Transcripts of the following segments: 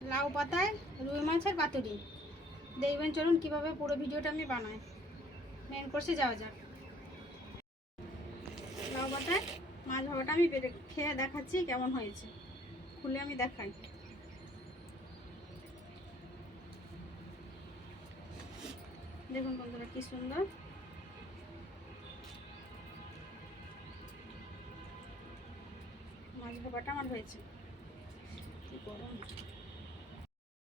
লাউ পাতায় রুই মাছের পাতুরি দেখবেন। চলুন কিভাবে পুরো ভিডিওটা আমি বানাই। মেন কোর্সে যাওয়া যাক। লাউ পাতায় মাছ ভাবাটা আমি খেয়ে দেখাচ্ছি কেমন হয়েছে। খুলে আমি দেখাই। দেখুন বন্ধুরা কি সুন্দর মাছ ভাবাটা আমার হয়েছে। কি গরম।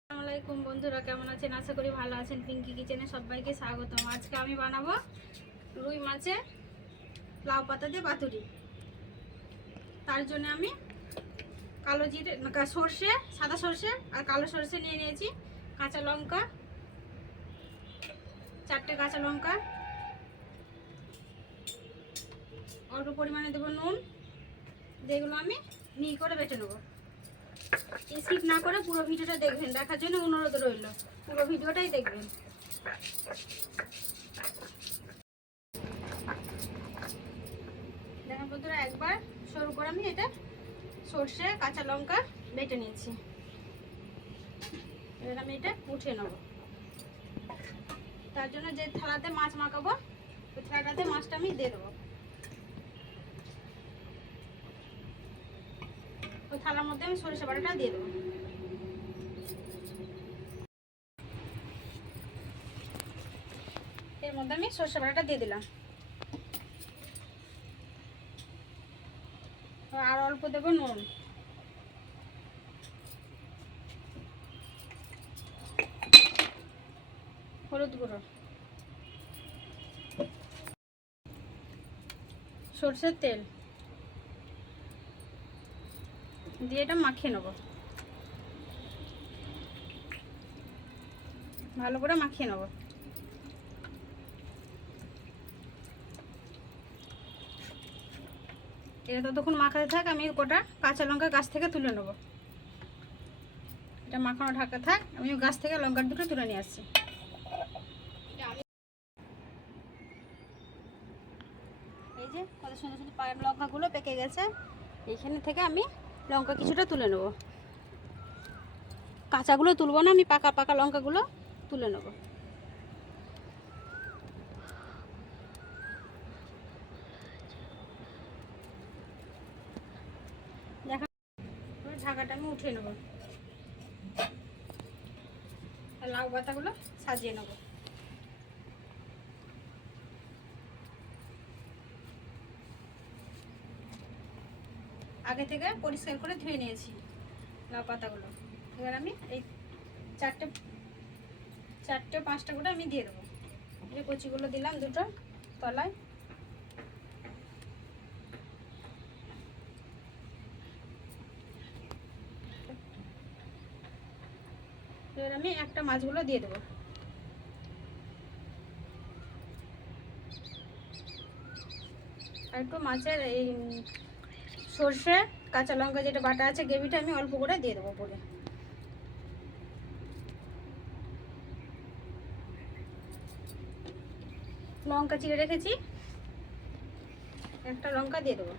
আসসালামু আলাইকুম বন্ধুরা, কেমন আছেন? আশা করি ভালো আছেন। পিঙ্কি কিচেনে সবাইকে স্বাগতম। আজকে আমি বানাবো রুই মাছের লাউ পাতা দিয়ে পাতুরি। তার জন্য আমি কালো জিরে, সর্ষে, সাদা সর্ষে আর কালো সর্ষে নিয়ে নিয়েছি। কাঁচা লঙ্কা, 4টে কাঁচা লঙ্কা, অল্প পরিমাণে দেবো নুন। যেগুলো আমি মিহি করে বেটে নেবো। স্কিপ না করে পুরো ভিডিওটা দেখবেন। দেখার জন্য অনুরোধ রইল, পুরো ভিডিওটাই দেখবেন। দেখেন বন্ধুরা, একবার সরু করে আমি এটা সর্ষে কাঁচা লঙ্কা বেটে নিয়েছি। এবার আমি এটা উঠিয়ে নেব। তার জন্য যে থালাতে মাছ মাখাবো ওই থালাটাতে মাছটা আমি দিয়ে দেবো। ওই থালার মধ্যে আমি সরিষা বাটাটা দিয়ে দেবো। এর মধ্যে আমি সরিষা বাটাটা দিয়ে দিলাম। আর অল্প দেবো নুন। হলুদ গুঁড়ো, সরষের তেল দিয়ে এটা মাখিয়ে নেব। ভালো করে মাখিয়ে নেব। এটা ততক্ষণ মাখাতে থাক। আমি গোটা কাঁচা লঙ্কা গাছ থেকে তুলে নেব। এটা মাখানো ঢাকা থাক। আমি গাছ থেকে লঙ্কার দুটো তুলে নিয়ে আসছি। এই যে কত সুন্দর সুন্দর পায়ের লঙ্কাগুলো পেকে গেছে। এইখানে থেকে আমি লঙ্কা কিছুটা তুলে নেব। কাঁচাগুলো তুলবো না, আমি পাকা পাকা লঙ্কাগুলো তুলে নেব। দেখা ঢাকাটা আমি উঠিয়ে নেব। আর লাউ পাতাগুলো সাজিয়ে নেব। আগে থেকে পরিষ্কার করে ধুয়ে নিয়েছি লাউ পাতাগুলো। এবার আমি এই চারটে 5টা করে আমি দিয়ে দেবো। এই কচিগুলো দিলাম দুটো তলায়। এবার আমি একটা মাছগুলো দিয়ে দেবো। আর একটু মাছের এই সর্ষে কাঁচা লঙ্কা যেটা বাটা আছে গ্রেভিটা আমি অল্প করে দিয়ে দেবো পরে। লঙ্কা চিড়ে রেখেছি, একটা লঙ্কা দিয়ে দেবো।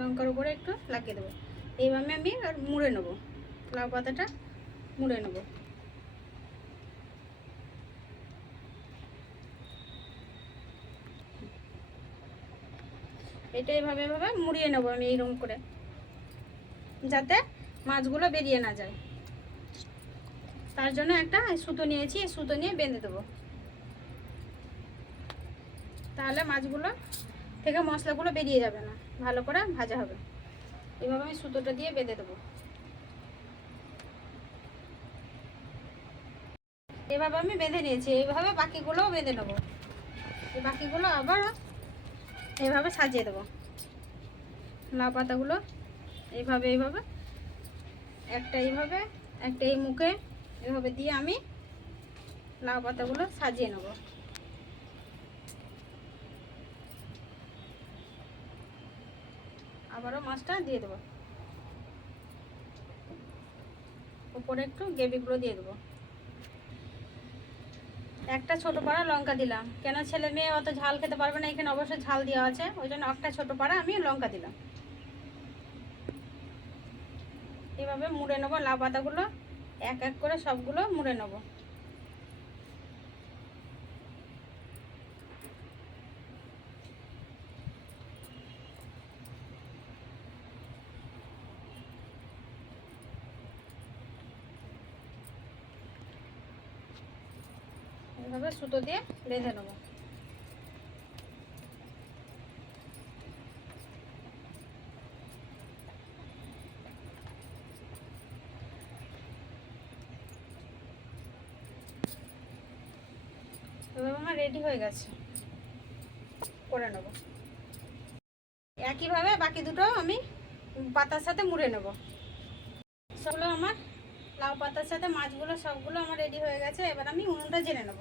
লঙ্কার উপরে একটু লাগিয়ে দেবো। এইভাবে আমি আর মুড়ে নেবো। লাউ পাতাটা মুড়ে নেবো। এটা এইভাবে এভাবে মুড়িয়ে নেবো আমি এইরকম করে, যাতে মাছগুলো বেরিয়ে না যায়। তার জন্য একটা সুতো নিয়েছি, সুতো নিয়ে বেঁধে দেবো। তাহলে মাছগুলো থেকে মশলাগুলো বেরিয়ে যাবে না, ভালো করে ভাজা হবে। এভাবে আমি সুতোটা দিয়ে বেঁধে দেবো। এভাবে আমি বেঁধে নিয়েছি। এইভাবে বাকিগুলোও বেঁধে নেবো। এই বাকিগুলো আবার এইভাবে সাজিয়ে দেবো। লাউ পাতাগুলো এইভাবে এইভাবে একটা এইভাবে একটা এই মুখে এভাবে দিয়ে আমি লাউ পাতাগুলো সাজিয়ে নেব। আবারও মাছটা দিয়ে দেবো। উপরে একটু গ্রেভিগুলো দিয়ে দেবো। একটা ছোট পাড়া লঙ্কা দিলাম, কেন ছেলে মেয়ে অত ঝাল খেতে পারবে না, এখানে অবশ্যই ঝাল দেওয়া আছে, ওই জন্য একটা ছোট পাড়া আমি লঙ্কা দিলাম। এভাবে মুড়ে নেবো লাউ পাতাগুলো, এক এক করে সবগুলো মুড়ে নেবো। এভাবে সুতো দিয়ে বেঁধে নেবো। এভাবে আমার রেডি হয়ে গেছে, করে নেব। একইভাবে বাকি দুটো আমি পাতার সাথে মুড়ে নেব। সবগুলো আমার লাউ পাতার সাথে মাছগুলো সবগুলো আমার রেডি হয়ে গেছে। এবার আমি উনুনটা জেনে নেব।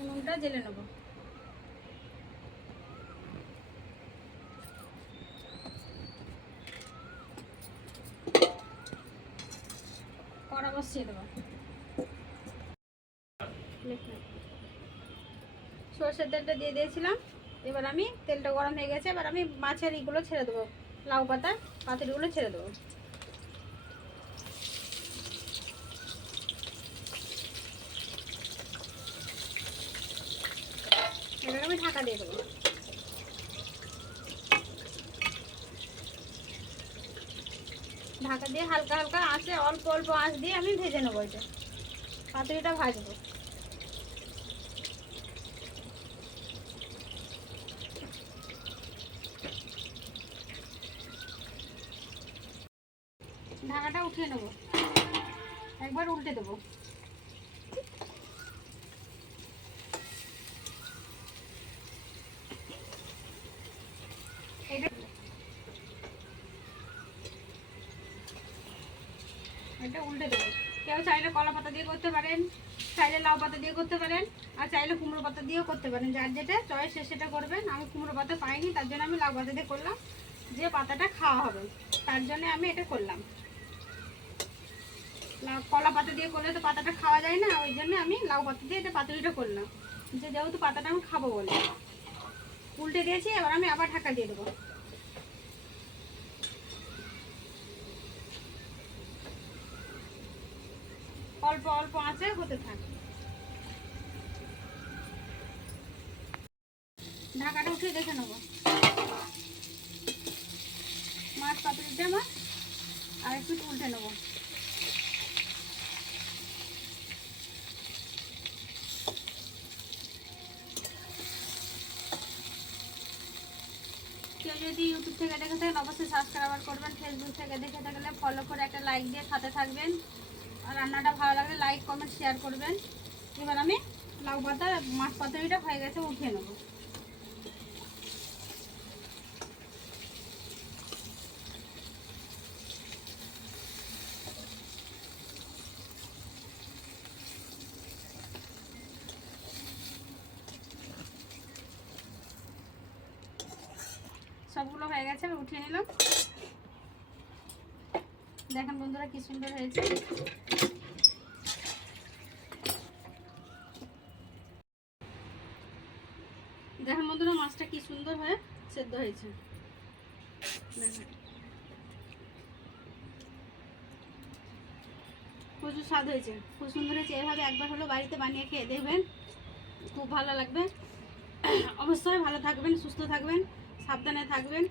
উনুনটা জেলে নেব। কড়া বসিয়ে দেবো। সর্ষের তেলটা দিয়ে দিয়েছিলাম। এবার আমি তেলটা গরম হয়ে গেছে, এবার আমি মাছের ইগুলো ছেড়ে দেবো, লাউ পাতা পাতিগুলো ছেড়ে দেবো। এবার আমি ঢাকা দিয়ে দেবো। ঢাকা দিয়ে হালকা হালকা আঁচে অল্প অল্প আঁচ দিয়ে আমি ভেজে নেবো। এটা পাতুরিটা ভাজবো। ঢাকাটা উঠিয়ে নেবো, একবার উল্টে দেবো। এটা উল্টে দেবো। কেউ চাইলে কলা পাতা দিয়ে করতে পারেন, চাইলে লাউ পাতা দিয়ে করতে পারেন, আর চাইলে কুমড়ো পাতা দিয়েও করতে পারেন। যার যেটা চয়েস সেটা করবেন। আমি কুমড়ো পাতা পাইনি, তার জন্য আমি লাউ পাতা দিয়ে করলাম। যে পাতাটা খাওয়া হবে তার জন্য আমি এটা করলাম। কলা পাতা দিয়ে করলে তো পাতাটা খাওয়া যায় না, ওই জন্য আমি লাউ পাতা দিয়ে এটা পাতুরিটা করলাম, যে যেহেতু পাতাটা আমি খাবো বলে। উল্টে দিয়েছি, এবার আমি আবার ঢাকা দিয়ে দেবো। অল্প অল্প আঁচে হতে থাকে। ঢাকাটা উঠিয়ে দেখে নেবো। মাছ পাতুরিটা আমার আর একটু উল্টে নেবো। কেউ যদি ইউটিউব থেকে দেখে থাকেন অবশ্যই সাবস্ক্রাইব করবেন, ফেসবুক থেকে দেখে থাকলে ফলো করে একটা লাইক দিয়ে সাথে থাকবেন। আর রান্নাটা ভালো লাগলে লাইক কমেন্ট শেয়ার করবেন। এবার আমি লাউ পাতা মাছ পাতুরিটা হয়ে গেছে, উঠিয়ে নেব। সবগুলো হয়ে গেছে, আমি উঠিয়ে নিলাম। দেখেন বন্ধুরা কি সুন্দর হয়েছে। দেখেন বন্ধুরা মাছটা কি সুন্দর হয়ে সেদ্ধ হয়েছে। প্রচুর স্বাদ হয়েছে, খুব সুন্দর হয়েছে। এভাবে একবার হলো বাড়িতে বানিয়ে খেয়ে দেখবেন, খুব ভালো লাগবে। অবশ্যই ভালো থাকবেন, সুস্থ থাকবেন, সাবধানে থাকবেন।